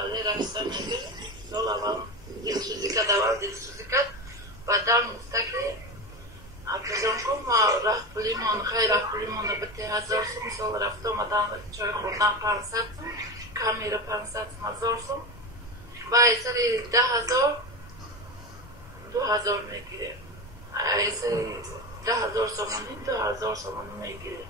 داده رقصم نگیر سال اول دلسوزی کرد اول دلسوزی کرد بعدم گفته که افزون کن ما رفت پولیمون خیلی رفت پولیمون رو به 10,000 سوم سال رفت آمدن چای خوردن 500 سوم کمی رو 500 سوم 1000 سوم و ایسری 10,000 2,000 میگیره ایسری 10,000 سومانی 2,000 سومانی میگیره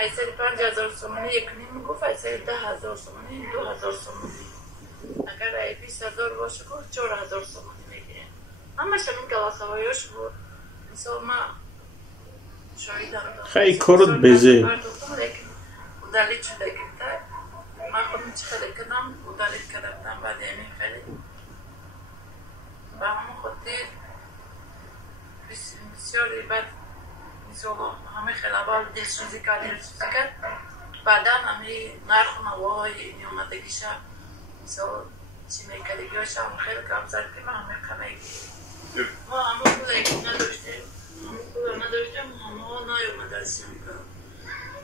ایسری 5,000 سومانی یک نیم گفت ایسری 10,000 سومانی 2,000 سومانی اگر ای 20,000 باشه گفت 4,000 سومانی میگیره همش همین کلاس هایش بود مثال ما شایدم خیلی کارت بزه لیکن udalit شده گفته من خودم چی خیلی کردم udalت کردم بعد یعنی خیلی با همون خودی بسیاری بعد مثلا همه خیلی اول دلسوزی کرد بعدا همه نرخ نواهای نیومدگیش مثلا چی میکردگیش هم خیلی کم زد که من همه کمی ما همه پول نداشتیم همه نیومده از کنم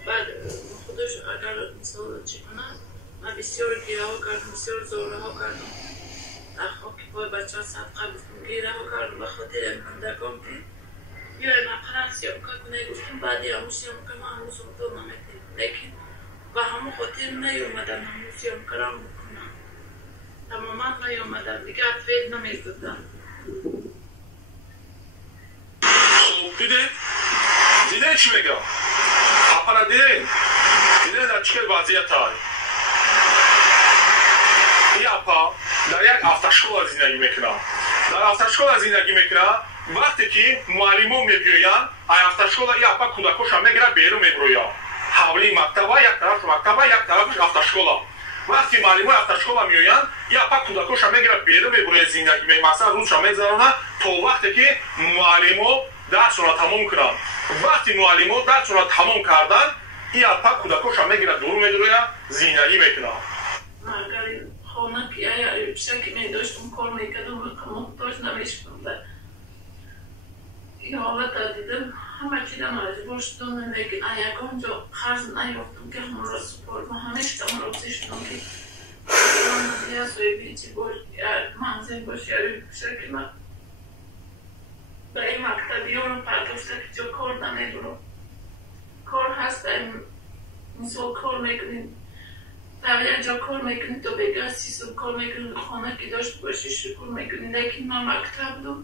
بعد خودش اگر مثلا چی کنم من بسیار گیره ها کردم بسیار زوره ها کردم در خاکی پای بچه ها صدقه بستم گیره ها کردم بخاطر امکندگم که یا من قرار سیام کنه گفتم بعدی همون سیام کنم همون سیام تو نمیتیم لیکن به همون خاطر نیومدن همون سیام کنم بکنم تماما نیومدن دیگه فید نمیزدن دیده چی میگم اپرا دیده در چه وضعیت های این اپا در یک افتشکل زندگی میکنه در افتشکل زندگی میکنه وقتی که معلمون میبیوین ای افتشکل این اپا کودکوش هم میگیره بیرون میبرویا حولی مکتبه یک طرف مکتبه یک طرف افتشکل وقتی معلمون افتشکل میوین این اپا کودکوش هم میگیره بیرون میبرویا زندگی میکنه مثلا روزش هم میگذرونه تا وقتی که معلمون درس را تمام کردن وقتی معلمون درس را تمام کردن این اپا کودکوش هم میگیره دور میبرویا زندگی میکنه اگر خانه که یا شکی میداشتم کار میکردم محتاج نمیشکم این حالت دیدم همه چیدم مجبور شدم لیکن یکان جا خرز نیافتم که همون را سپردم همیشه همون را بسیشتم که یا سویبی چی باش یا منزل باش یا شکل من به این مکتبی ها رو پرداشته که جا کار نمیدونم کار هست مثال کار میکنیم در یک جا کار میکنی تو بگه 30 سال کار میکنی خانه که داشت باشی شکر میکنی لیکن من مکتب دو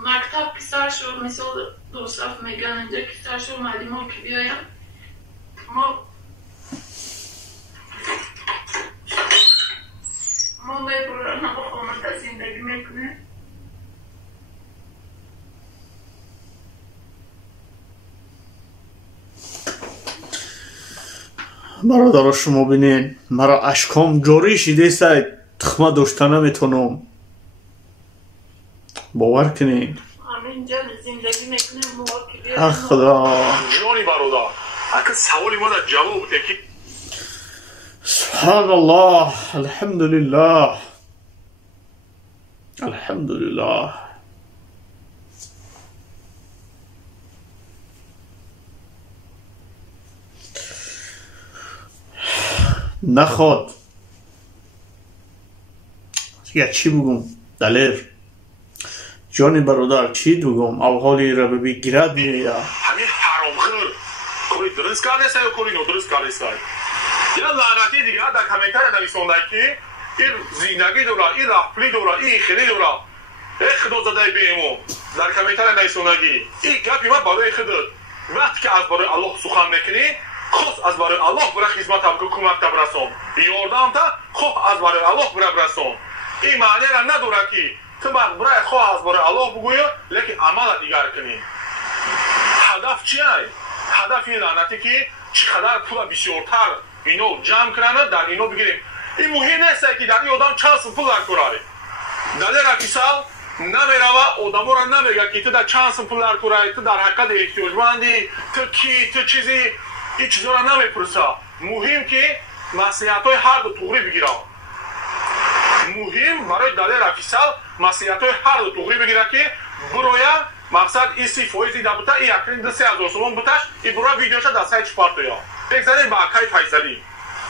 مکتب که سرشو مثال دو صف میگن اینجا که سرشو معلم ها که بیایم ما میبرن با خانه زندگی میکنیم برادر شما بینین مرا اشکام جاری شده سید تخمه داشته نمیتونم باور کنین همینجا زندگی میکنیم اه خدا جانی برادر اگه سوالی ما در جواب بده که سبحان الله الحمدلله الحمدلله نخواد یا چی بگم دلیر جانی برادر چی بگم اوحالی را ببی گیرد میریا همین حرامخور کاری درست کرده است یا کاری ندرست کرده است یا لعنتی دیگه در کامنتار نویسنده که این زندگی دورا این رفلی دورا این خیلی دورا خدا زده بیمو در کامنتار نویسندگی این گپی ما برای خودت وقتی که از برای الله سخن میکنی خود از برای الله برای خدمت هم کمک برسون یاردم تا خود از برای الله برسون این معنی را نداره که تو برای خود از برای الله بگویی لیکن عمل دیگر کنی هدف چیه؟ هدف این لعنتی که چقدر پول بسیارتر اینو جمع کنن در اینو بگیریم این مهم نیست که در این آدم چند سو پول در کاره دلیل اکیسال نمیروه آدمو را نمیگه که تو در چند سو پول در کاره تو در حقیقت احتیاجمندی تو کی تو چیزی این چیزا را نمیپرسه مهم که مصلحت های هر دو طوری بگیره مهم برای دلیل اکیسال مصلحت های هر دو طوری بگیره که برویا مقصد ایسی فویزی در بوده ای اکنین 3,000 سوم بودش ای برای ویدیوش در سایت چپارتویا بگذاریم با اکای فیصلی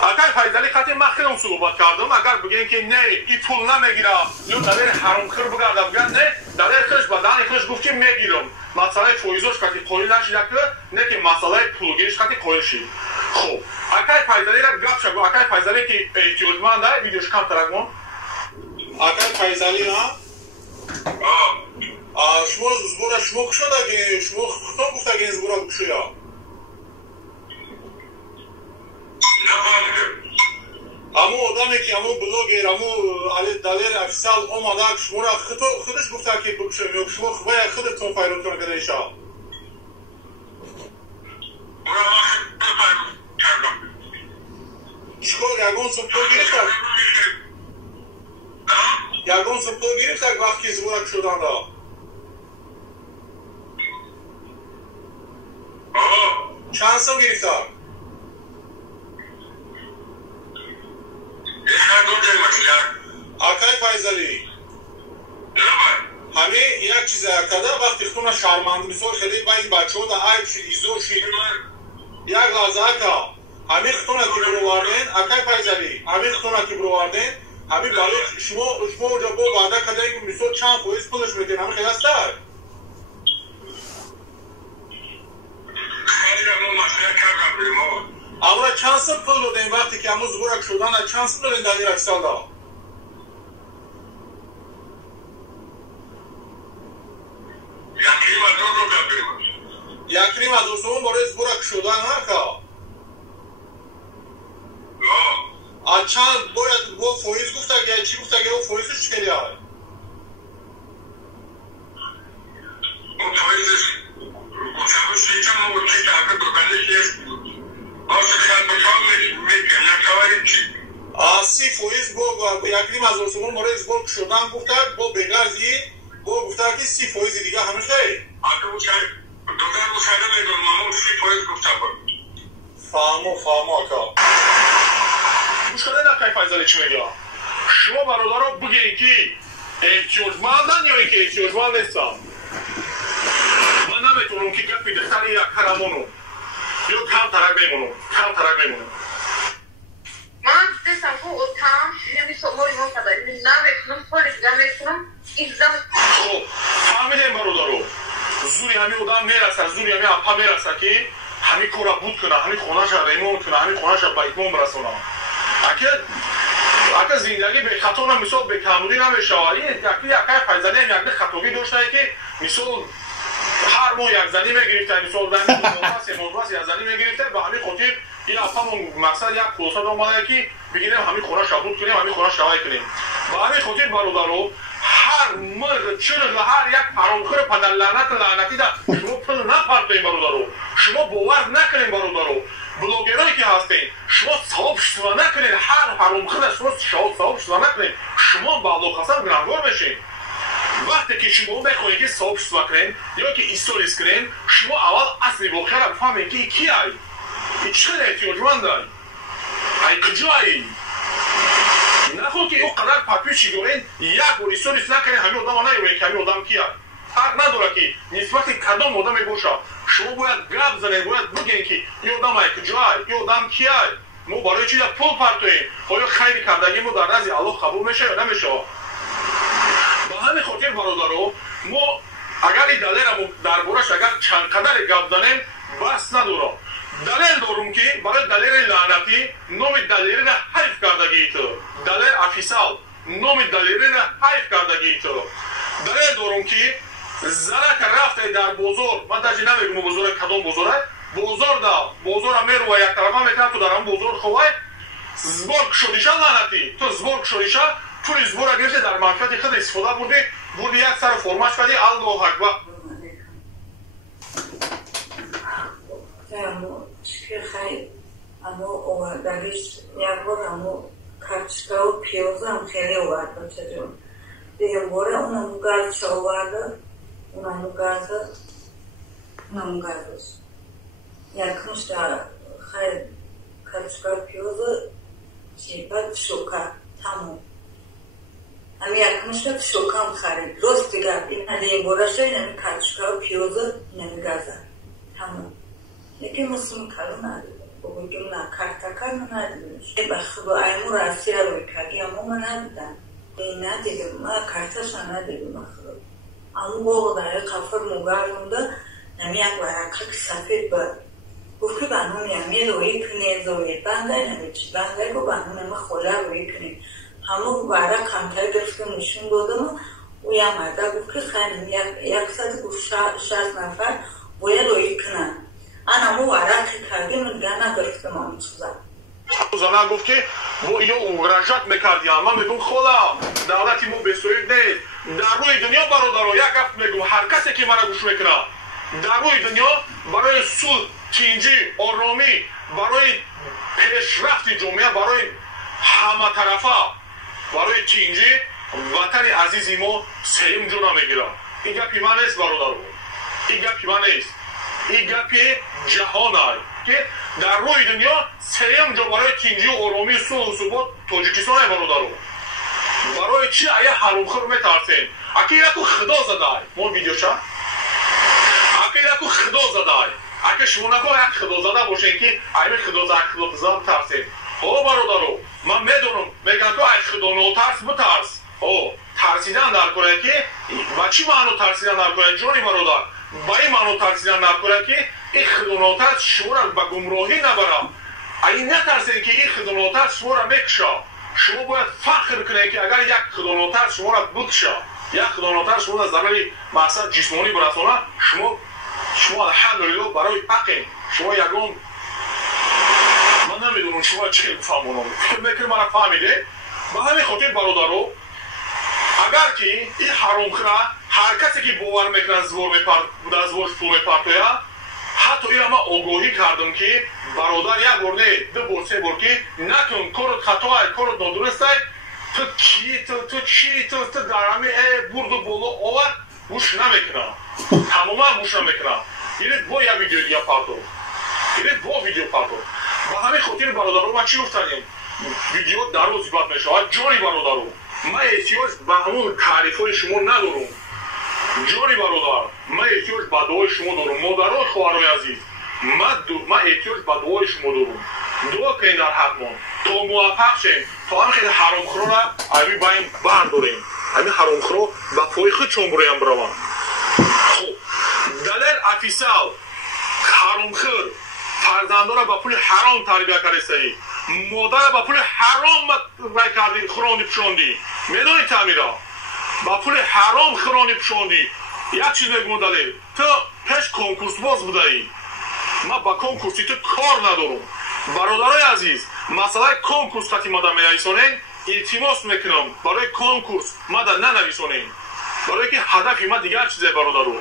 اگر فیضلی خطی من خیلی صحبت کردم اگر بگین که نه این پول نمیگیره یا دلیر حرام خور بگرده بگن نه دلیر خودش بدن خودش گفت که میگیرم مسئله فویزش خطی قویل نشید که نه که مسئله پولگیرش خطی قویل شید خب اگر فیضلی را گفت شد اگر فیضلی که احتیاجمند است ویدیوش کم ترکمون اگر فیضلی ها شما زبور شما کشید شما خطا گفت اگه این زبور کشید امو آدمی که امو بلوگر امو علی دلیر افسال اومده شما را خودش گفته که بکشم یا شما باید خودتون فایروتون کده ایشا شکر یگون سمتو گرفتک یگون سمتو گرفتک وقتی زبورک شدن را چند سم گرفتک آقای فیضلی همه یک چیز کرده وقتی خونه شرمنده مثال خیلی باید بچه ها در عیب شید ایزو شید یک لحظه که همه خونه که برووردین آقای فیضلی همه خونه که برووردین همه برای شما اونجا با وعده کرده این مثال چند فویز پولش میدین همه خیلی است در اولا چند سم پول دادین وقتی که همون زبورک شدن چند سم دادین در این سال دا یک ریم از اون برای زبورک شدن نکا چند باید با فویز گفته که چی گفته که او فویزش چی کلی های اون فویزش گفتمش که چند موقع که حقه بکنش سی فویز با یکریم از رسومون مورد ازبال شدن گفته با بگرزی با گفته که سی فویز دیگه همه خیلی فهمو آکا مشکله نکای فیضلی چی میگه شما برادر رو بگید که احتیاجمندن یا اینکه احتیاجمند نیستم من نمیتونم که گفت دختری یک کرمونو یا کم ترک میمونم من دستم که اتام نمیشه موری مصابه نمیتونم پولیس نمیتونم ایزم خب فهمیدیم برادرو زوری همی آدم میرسه زوری همی اپا میرسه که همی کورا بود کنه همی خونهش را ریمون کنه همی خونهش را با اتمام برسونه اگه زندگی به خطا مثال به کمودی نمیشه یکی فیضلی هم یک خطاگی داشته که مثال هر ماه یک زنی میگرفته مثال در مدرس یک زنی میگرفته به همین خاطر این اپامون مقصد یک خلاصه آمده که بگیریم همین خونه شابود کنیم همین خونه شوای کنیم به همین خاطر برادرو هر مرد چرا هر یک حرامخور پدر لعنتی در شما پول نپرتین برادرو شما باور نکنین برادرو بلوگرایی که هستین شما ثواب شما نکنین هر حرامخور شما ثواب شما نکنین شما با الله قسم گناهکار میشین وقتی که شما بخواید که ثواب شما کنین یا که استوریز کنین شما اول اصلی واقعا را بفهمین که کی ای چقدر احتیاجمند ای کجایی نخود که او قدر پاپیچی دارین یک بار استوریز نکنین همین آدم نمی‌بینید که همین آدم کیه فرق نداره که نسبت کدام آدمی باشه شما باید گپ زنید باید بگین که این آدم ای کجایی این آدم کیه ما برای چیز پول پرتویم آیا خیلی کردگی ما در نزد الله قبول میشه یا نمیشه با همین خاطر برادرو ما اگر این دلیل دربارش اگر چند قدر گپ زنیم بس نداره دلیل دارم که برای دلیل لعنتی نام دلیل را حیف کردگی تو دلیل افیسال نام دلیل را حیف کردگی تو دلیل دارم که زنه که رفته در بازار من در جی نمیگم بازار کدام بازاره بازار میرو و یک طرفه میکنه تو در هم بازار خواه زبار کشوریشه لعنتی تو زبار کشوریشه پول زبار گرفته در منفعت خود استفاده بردی یک سر فرماش کردی الله اکبر که خیلی اما اومدنش یک بار اما کچکا و پیوزه هم خیلی آورد بچه جون دیگه باره اونمو گازش آورده اونمو گازش یکمش در خیلی کچکا و پیوزه چی بعد شوکا تمام همه یکمش در شوکا هم خرید درست دیگه این باره شد این کچکا و پیوزه نمی گازه تمام یکی مسلم کلو نداره بگویم نه کارتکار ندیدمش بخدا ایمو راستی روی کردی اما من ندیدم این ندیدم من کارتش ندیدم بخدا اما باقی داره کافر مگارونده نمی یک ورقه سفید با گفت که بانون یمی روی کنی زوی بنده نمیچی بنده که بانون یمی خوله روی کنی همون ورقه کمتر گرفت نشون دادم و یه مرده گفت که خانم یک ساعت گفت 60 نفر باید روی کنن انا مو ورقه کردیم دیگه نگرفتم همون چیزا زنه گفت که با یا اغراجت میکردیم من میگم خدا دولتی مو بسوید نیست در روی دنیا برادر یک هفت میگم هر کسی که مرا گوش میکنه در روی دنیا برای صلح تینجی آرامی برای پیشرفت جامعه برای همه طرفه برای تینجی وطن عزیزی ما سیم جونا میگیره این گپی من نیست برادر این گپی من نیست این گپی جهان است که در روی دنیا سیم جا برای تینجی و آرامی صلح و ثبات تاجیکستان است برادر برای چی آیا حرومخور میترسین اکی یکو خدا زده ما ویدیوشا اکی یکو خدا زده اگه شما نکو یک خدا زده باشین که ایمی خدا زده ترسین برادر من میدونم میگن تو یک خدا نترس بترس ترسیدن در کنه که و چی معنی ترسیدن در کنه جانی برادر با این معنی ترسیدن در کنه که این خدا نترس شما را به گمراهی نبره این نترسید که این خدا نترس شما را میکشه شما باید فخر کنید که اگر یک خدا نترس شما را بکشه یک خدا نترس شما را ضرر مقصد جسمانی برسانه شما الحمدلله برای حقین شما یگان من نمیدونم شما چی بفهمونم فکر میکنم مرا فهمیده به همین خاطر برادرو اگر که این حرامخوره هر کسی که باور میکنه زورش پول میپرتویه حتی این ما آگاهی کردم که برادر یک بار نه دو بار سه بار که نکن کارت خطا کارت نادرست تو کی تو چی تو در همه برد و بالا آور گوش نمیکنه تماما گوش نمیکنه این با یک ویدیو دیگه پرتو این با ویدیو پرتو به همین خاطر برادرو من چی گفتم ویدیو در روز زیبات میشه جانی برادرو من احتیاج به همون تعریف های شما ندارم جانی برادر من احتیاج به دعای شما دارم مادران خواهرای عزیز من احتیاج به دعای شما دارم دعا کنید در حق من تا موفق شیم تا هم خیلی حرامخورا را امی بایم برداریم امی حرامخورا به پای خود چون برایم بروم خب دلیل افیسال حرامخور فرزنده را به پول حرام تربیه کردی مادر با پول حرام رای کردی خورانی پشوندی میدونی تعمیرا با پول حرام خورانی پشوندی یک چیز نگم دلیل تو پیش کنکورس باز بودایی من با کنکورسی تو کار ندارم برادرای عزیز مسئله کنکورس خطی مادر میایسانین التماس میکنم برای کنکورس مادر ننویسانین برای که هدفی ما دیگر چیزه برادرو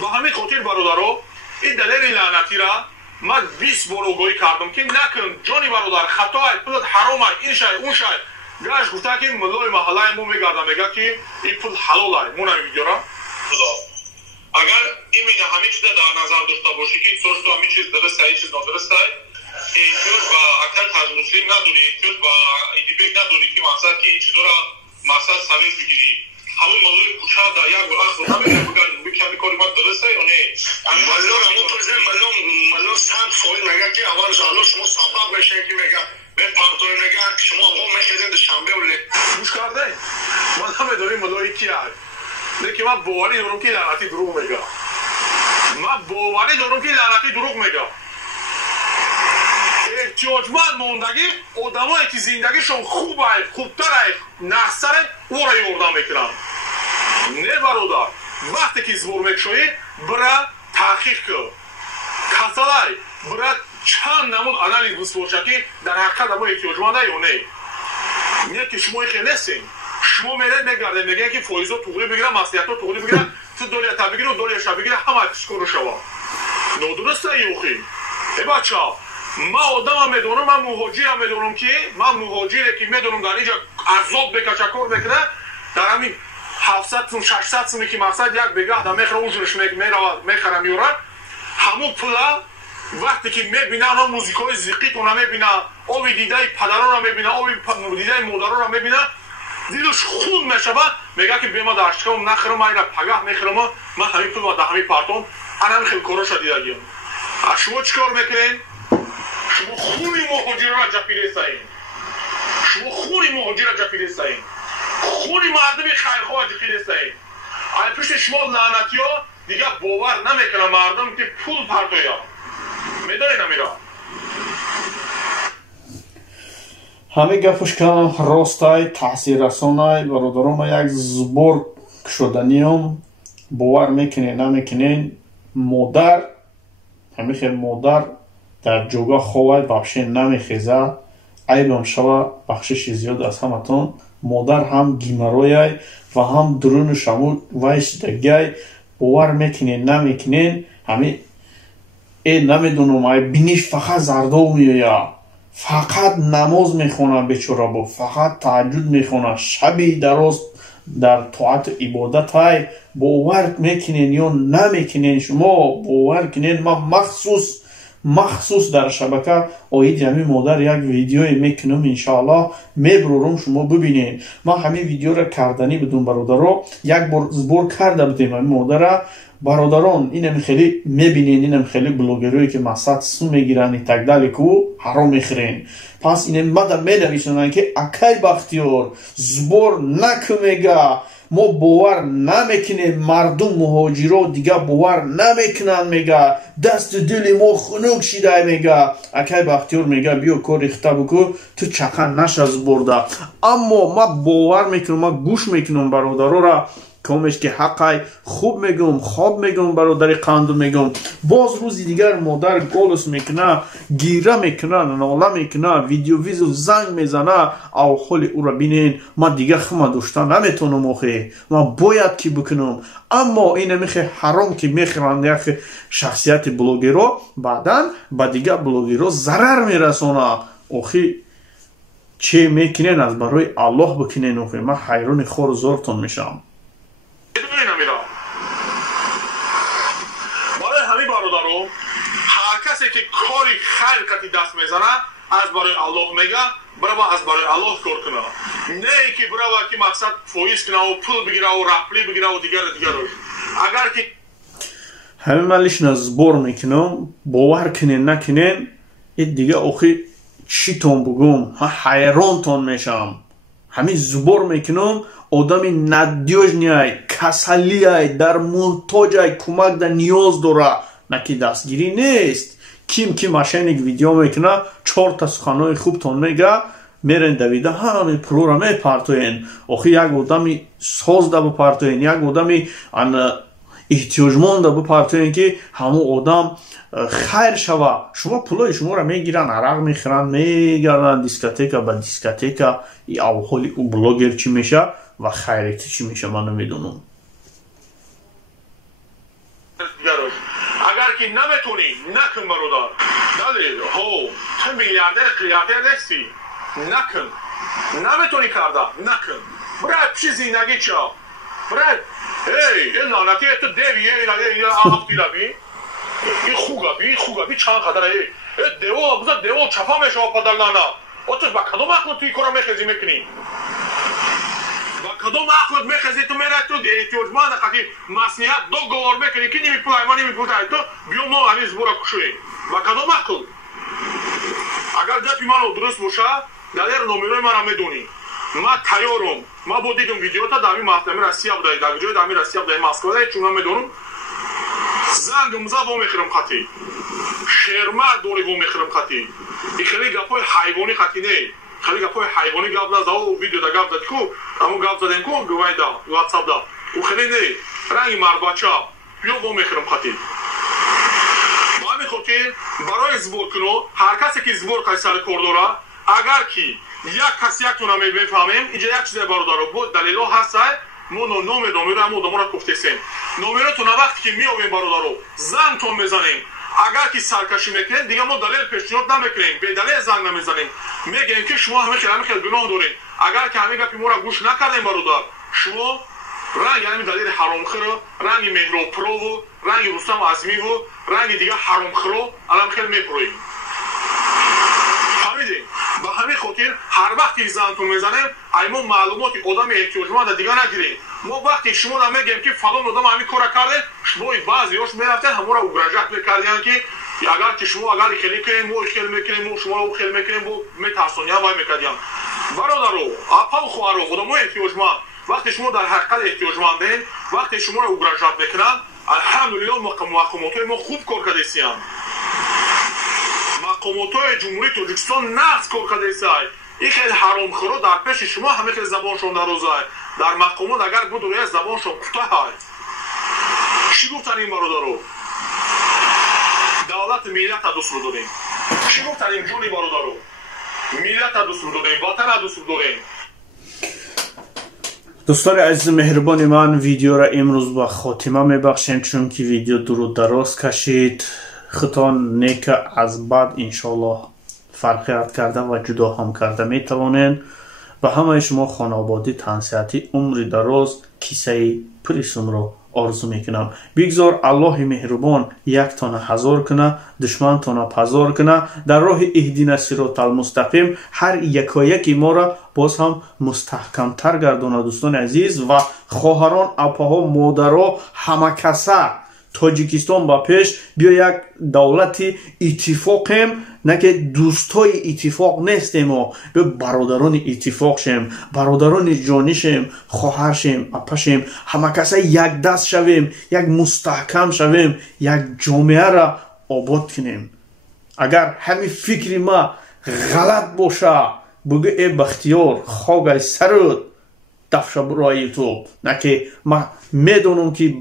با همین خاطر برادرو این دلیل لعنتی را من 20 بار آگاهی کردم که نکن جانی برادر خطا پولت حرامه این شای اون شای گاش گفته که ملای محله ما میگرده میگه که این پول حلاله من هم ویدیو را اگر این میگه همه چیز در نظر داشته باشی که سرس تو همه چیز درست هایی چیز نادرست هایی احتیاج و اکثر تاج مسلم نداری احتیاج و ایدیبک نداری که مقصد که این چیز را مقصد سمیز بگیری همون ملای کوچه در یک اخر همه بگن کمی کاری ما درسته یا نه ملو همون پرزن ملو سند فوید میگه که اولش حالا شما سبب میشه که میگه به پانتون میگه شما هم میخیزین دوشنبه ولی گوش کرده من نمیدونم ملای کی است لیکن من باوری دارم که لعنتی دروغ میگه من باوری دارم که لعنتی دروغ میگه احتیاجمند موندگی آدمایی که زندگیشون خوبه خوبتره نحسره او را یاردم میکنن نه برادر وقتی که زور میکشوی برای تحقیق کن کسالای برای چند نمود انالیز بس باشه که در حقیقت ما احتیاجمنده یا نه نه که شما خیلی نیستین شما میرید میگرده میگه که فایزا توغلی بگیره مسئولیت‌ها توغلی بگیره تو دولیتا بگیره و دولیشا بگیره همه تشکر شوا نادرسته یوخی ای بچه من آدم میدونم من مهاجر میدونم که من مهاجره که میدونم در اینجا عذاب بکشه کار بکنه در همین 700 سوم 600 سومی که مقصد یک بگه در میخره اوجرش میخره میوره همون پولا وقتی که میبینه اون موزیکای زیقی کنه میبینه آوی دیده پدران رو میبینه آوی دیده مادران رو میبینه دیدش خون میشه میگه که بیما در اشکام نخرم من را پگه میخرم من همین پول در همین پارتون انا خیلی کارا شدیده گیم شما چیکار میکنین شما خونی مهاجر را جفیرستین شما خونی مهاجر را جفیرستین خونی مردم خیرخواه جفیرستین ای پشت شما لعنتی ها دیگه باور نمیکنه مردم که پول پرتویا میدونی نمیرا همه گفش کنم راستای تحصیل رسانای برادرام یک زبور شدنیم باور میکنین نمیکنین مادر همه خیلی مادر در جوگا خواه بخشی نمیخیزه ایبان شوه بخشش زیاد از همتون مادر هم گیمروی و هم درون شمول ویش دگی باور میکنین نمیکنین همه نمیدونم ای بینیش فقط زردو میویا فقط نماز میخونه بیچاره با فقط تهجد میخونه شبی دراز در طاعت عبادت های باور میکنین یا نمیکنین شما باور کنین من مخصوص در شبکه آید یمی مادر یک ویدیوی میکنم انشاءالله میبرورم شما ببینین من همین ویدیو را کردنی بدون برادرها یک بار زبور کرده بودیم همین مادر برادران اینم خیلی میبینین اینم خیلی بلوگروی که مقصد سو میگیرن تگدلی کو حرام میخرین پس اینم مدام مینویسونن که اکی بختیار زبور نکمیگه ما باور نمیکنیم مردم مهاجرا دیگه باور نمیکنن میگه دست دل ما خنک شده میگه اکی بختیار میگه بیا کار ریخته بکو تو چقن نش از برده اما ما باور میکنم ما گوش میکنم برادرها را کامش که حقای خوب میگم خواب میگم برادری قندو میگم باز روزی دیگر مادر گولس میکنه گیره میکنه ناله میکنه ویدیو ویزو زنگ میزنه او حال او را بینین ما دیگه خما داشته نمیتونم آخه ما باید که بکنم اما این میخه حرام که میخرند یک شخصیت بلوگرو بعدن با دیگه بلوگرو ضرر میرسونه آخه چه میکنین از برای الله بکنین آخه من حیران خور زورتون میشم برای همین برادرو هر کسی که کاری خیر کتی دست میزنه از برای الله میگه برای از برای الله کار کنه نه که برای که مقصد فویس کنه و پول بگیره و رپلی بگیره و دیگر اگر که همه ملیش نزبور میکنم باور کنین نکنین این دیگه آخی چی تون بگم حیران تون میشم همین زبور میکنم آدمی ندیوش نیای کسلی های در محتاج های کمک در نیاز داره نکی دستگیری نیست کیم ماشینیک ویدیو میکنه 4 تا سخنای خوب تون میگه میرن دویده همین پلو را میپرتوین آخی یک آدمی سازده بپرتوین یک آدمی احتیاجمند بپرتوین که همون آدم خیر شوه شما پلوی شما را میگیرن عرق میخرن میگردن دیسکاتیکا با دیسکاتیکا ای اوحالی او بلوگر چی میشه و خیریتی چی میشه من نمیدونم اگر که نمیتونی نکن برادر دلیل تو میلیاردر کریاتر نیستی نکن نمیتونی کرده نکن برای چی زندگی چا برای این لعنتی تو دیویه این آب دیلابی این خوگابی چند قدره دیو چپا میشه و پدر لانا او تو با کدوم عقل توی کارا میخزی میکنی با کدوم عقل میخزی تو میره تو احتیاجمند خطی مسئولیت دو گوار میکنی که نیمی پول ایمانی میپوزه تو بیو ما هنیز بورا کشوی با کدوم عقل اگر جفی منو درست باشه دلیر نومیروی من هم میدونی ما تیارم ما با دیدم ویدیو تا دامی محتمی رسیه بودایی در جای دامی رسیه بودایی ماسکو دایی چون من میدونم زنگ مزا با میخرم خطی شرمر دوری با میخرم خطی این خیلی گپای حیوانی خطی نه خیلی گپای حیوانی گپ داد و ویدیو دا گپ داد کو اما گپ دادن کو گوای دا واتساپ دا او خیلی نه رنگ مرد بچه بیا با میخرم خطی با همین خاطر برای زبور کنو هر کسی که زبور کسی سر کردورا اگر کی یک کسی یک تونم میفهمیم اینجا یک چیز برادارو بود دلیلو هست ما نومی رو هم ادامه را کفتیسیم نومی رو تونه وقتی که می آویم برادارو زنگ تون بزنیم اگر که سرکشی میکنیم دیگه ما دلیل پیشنهاد نمیکنیم به دلیل زنگ نمیزنیم میگیم که شما همه خیلی گناه دارین اگر که همه گپی ما را گوش نکردیم برادر شما رنگ یعنی دلیل حرامخور رنگ مهرو پرو و رنگ رستم عظمی و رنگ دیگه حرامخور الان خیلی میپرویم با همین خاطر هر وقتی زنتون میزنیم ایمون معلوماتی آدم احتیاجمند دیگه نگیریم ما وقتی شما را میگیم که فلان آدم همین کار کرده شما بعضیاش میرفتن همون را اوگرجت میکردن که اگر که شما اگر خیلی کنیم و خیلی میکنیم و شما رو خیلی میکنیم و میترسونیم وای میکردیم برادرو اپا و خوارو خودمو احتیاجمند وقتی شما در حقیقت احتیاجمندین وقتی شما رو اگرجات میکنن الحمدلله مقاماتای ما خوب کار کردیم مقاماتای جمهوری تاجیکستان نقض کار کردیم این خیلی حرام خورا در پیش شما همه خیلی زبانشون دروازه در مقامات اگر بود روی زبانشون کوتاه چی گفتنیم برادرو دولت ملت دوست رو داریم چی گفتنیم جونی برادرو ملت دوست رو داریم وطن دوست رو داریم. دوستان عزیز مهربان من ویدیو را امروز با خاتمه میبخشیم چون که ویدیو دراز کشید خطان نیک از بعد انشالله فرقیت کرده و جدا هم کرده میتوانین و همه شما خانوادی تنسیتی عمری دراز کیسه پریسون رو آرزو میکنم. بگذار الله مهربان یک تانه هزار کنه دشمن تانه پزار کنه در راه اهدین صراط المستقیم هر یکایک ما را باز هم مستحکم تر گردانه. دوستان عزیز و خواهران اپاها مادرها همه کسا تاجیکستان با پیش بیا یک دولتی اتفاقیم نه که دوستای اتفاق نیستیم و بیا برادران اتفاق شیم برادران جانی شیم خواهر شیم اپا شیم همه کسا یک دست شویم یک مستحکم شویم یک جامعه را آباد کنیم. اگر همین فکری ما غلط باشه بگو ای بختیار خاک سرت دفشه برای یوتیوب نه که ما میدونم که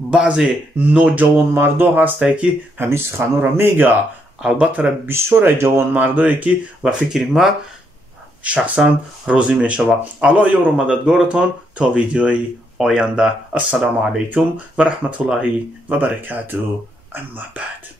بعضی نوجوان مردا هسته که همین سخنو را میگه البته بسیار جوان مردایی که و فکر ما شخصا راضی میشوه. الله یار و مددگارتان تا ویدیوی آینده. السلام علیکم و رحمت الله و برکاته. اما بعد